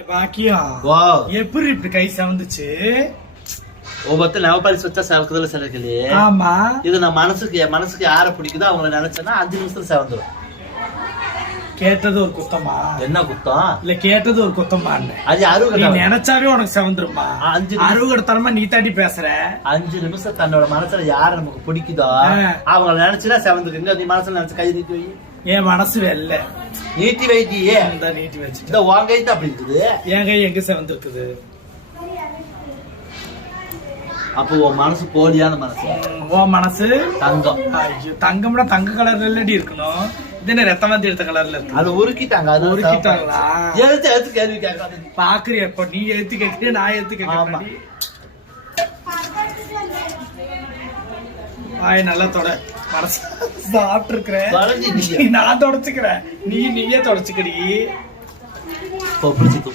பாக்கியம் எப்படி இப்படி கை சவந்துச்சு? ஒவ்வொருத்தர் நவபாரி சொச்சா சவக்குதல சிலர்களே. ஆமா, இது நான் மனசுக்கு யார பிடிக்குதோ அவங்கள நினைச்சேன்னா 5 நிமிஷத்துல செவந்துடும். கேட்டது ஒரு குத்தமா? என்ன குத்தம் இல்ல, கேட்டது ஒரு குத்தமா? அது அறுவடை நினைச்சாவே உனக்கு செவந்துருமா? அறுவடை நீ தாண்டி பேசுற. 5 நிமிஷம் தன்னோட மனசுல யார நமக்கு பிடிக்குதோ அவங்கள நினைச்சுன்னா செவந்துருக்கு. நீ மனசுல நினைச்சு கை நீட்டி வை. என் மனசு வெல்ல நீட்டி வைத்தியே நீட்டி வச்சு இந்த உன் கை தான் அப்படி இருக்குது. என் கை எங்க செவந்து இருக்குது? அப்போ உன் மனசு போலியான மனசு. உன் மனசு தங்கம். ஐயோ, தங்கம்னா தங்க கலர்ல இல்லடி இருக்கணும். இது என்ன ரத்தம் வந்து எடுத்த கலர்ல இருக்கு? அது உருக்கிட்டாங்க. அது உருக்கிட்டாங்களா? எழுத்து கேள்வி கேட்காது. பாக்குறிய இப்ப நீ எழுத்து கேட்கிறிய, நான் எழுத்து கேட்கிறேன். ஆய் நல்லா தொட. மனசு சாப்பிட்டு இருக்கிறேன், நான் தொடச்சுக்கிறேன். நீயே தொடச்சுக்கடி.